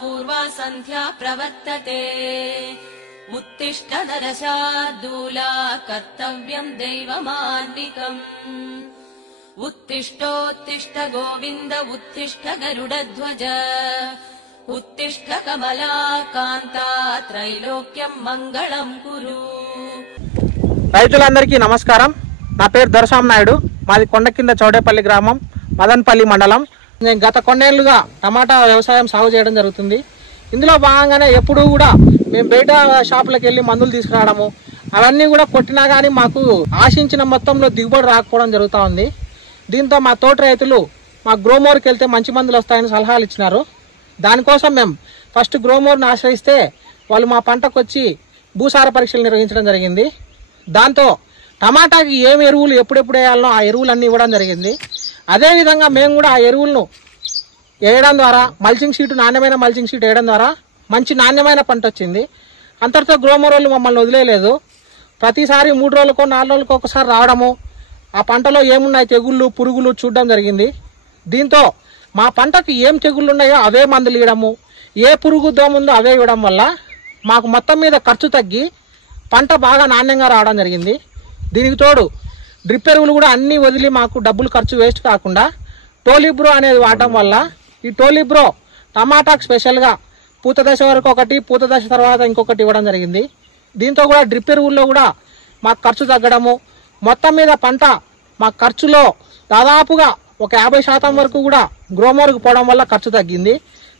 पूर्वा सन्ध्या प्रवर्तते उत्तिष्ठ नरशार्दूला कर्तव्यं दैवमान्निकम् उत्तिष्ठोत्तिष्ठ गोविन्द उत्तिष्ठ गरुडध्वज उत्तिष्ठ कमलाकान्ता त्रैलोक्यं मंगళం కురు. రైతులందరికీ నమస్కారం. నా పేరు దొరసాం నాయుడు. మాది కొండ కింద చౌడేపల్లి గ్రామం, మదన్పల్లి మండలం. నేను గత కొన్నేళ్లుగా టమాటా వ్యవసాయం సాగు చేయడం జరుగుతుంది. ఇందులో భాగంగానే ఎప్పుడూ కూడా మేము బయట షాపులకు వెళ్ళి మందులు తీసుకురావడము అవన్నీ కూడా కొట్టినా కానీ మాకు ఆశించిన మొత్తంలో దిగుబడి రాకపోవడం జరుగుతూ ఉంది. దీంతో మా తోటి రైతులు మా గ్రోమోర్కి వెళ్తే మంచి మందులు వస్తాయని సలహాలు ఇచ్చినారు. దానికోసం మేము ఫస్ట్ గ్రోమోర్ని ఆశ్రయిస్తే వాళ్ళు మా పంటకు వచ్చి భూసార పరీక్షలు నిర్వహించడం జరిగింది. దాంతో టమాటాకి ఏమి ఎరువులు ఎప్పుడెప్పుడు వేయాలనో ఆ ఎరువులన్నీ ఇవ్వడం జరిగింది. అదేవిధంగా మేము కూడా ఆ ఎరువులను వేయడం ద్వారా మల్చింగ్ షీట్, నాణ్యమైన మల్చింగ్ షీట్ వేయడం ద్వారా మంచి నాణ్యమైన పంట వచ్చింది. అంతటితో గ్రోమోర్ వాళ్ళు మమ్మల్ని వదిలేయలేదు. ప్రతిసారి 3 రోజులకో 4 రోజులకో ఒకసారి రావడము, ఆ పంటలో ఏమున్నాయి తెగుళ్ళు పురుగులు చూడడం జరిగింది. దీంతో మా పంటకు ఏం తెగుళ్ళు ఉన్నాయో అవే మందులు ఇవ్వడము, ఏ పురుగు దోమ ఉందో అవే ఇవ్వడం వల్ల మాకు మొత్తం మీద ఖర్చు తగ్గి పంట బాగా నాణ్యంగా రావడం జరిగింది. దీనికి తోడు డ్రిప్ ఎరువులు కూడా అన్నీ వదిలి మాకు డబ్బులు ఖర్చు వేస్ట్ కాకుండా టోలిబ్రో అనేది వాడటం వల్ల ఈ టోలిబ్రో టమాటాకు స్పెషల్గా పూత దశ వరకు ఒకటి, పూత దశ తర్వాత ఇంకొకటి ఇవ్వడం జరిగింది. దీంతో కూడా డ్రిప్ ఎరువుల్లో కూడా మాకు ఖర్చు తగ్గడము, మొత్తం మీద పంట మా ఖర్చులో దాదాపుగా ఒక 50% వరకు కూడా గ్రోమోర్కి పోవడం వల్ల ఖర్చు తగ్గింది.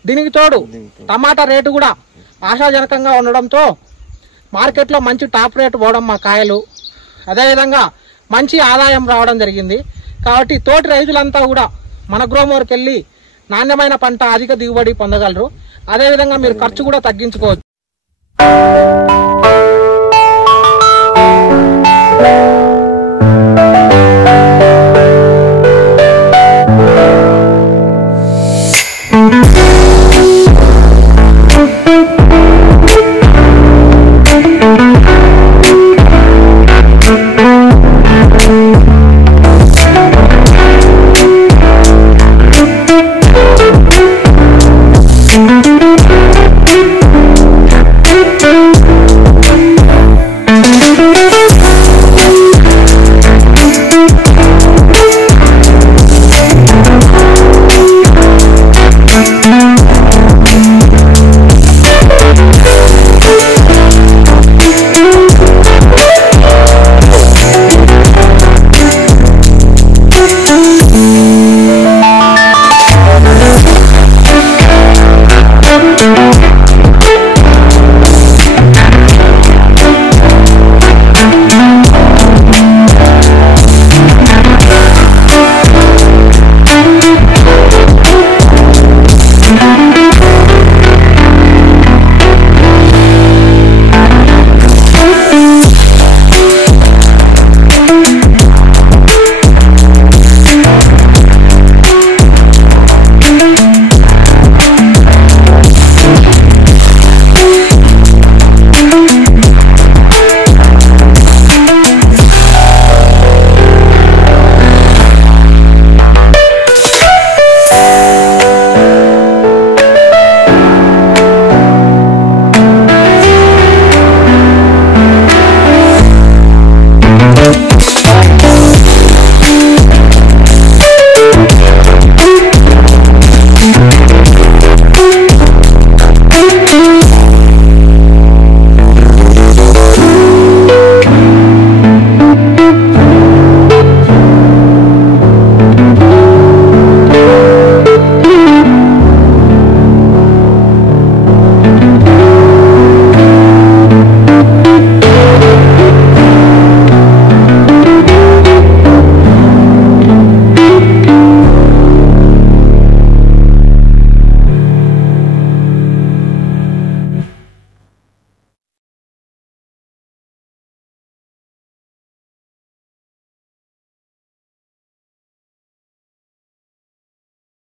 దీనికి తోడు టమాటా రేటు కూడా ఆశాజనకంగా ఉండడంతో మార్కెట్లో మంచి టాప్ రేటు పోవడం మా కాయలు, అదేవిధంగా మంచి ఆదాయం రావడం జరిగింది. కాబట్టి తోటి రైతులంతా కూడా మన గ్రోమోర్కి వెళ్ళి నాణ్యమైన పంట, అధిక దిగుబడి పొందగలరు. అదేవిధంగా మీరు ఖర్చు కూడా తగ్గించుకోవచ్చు.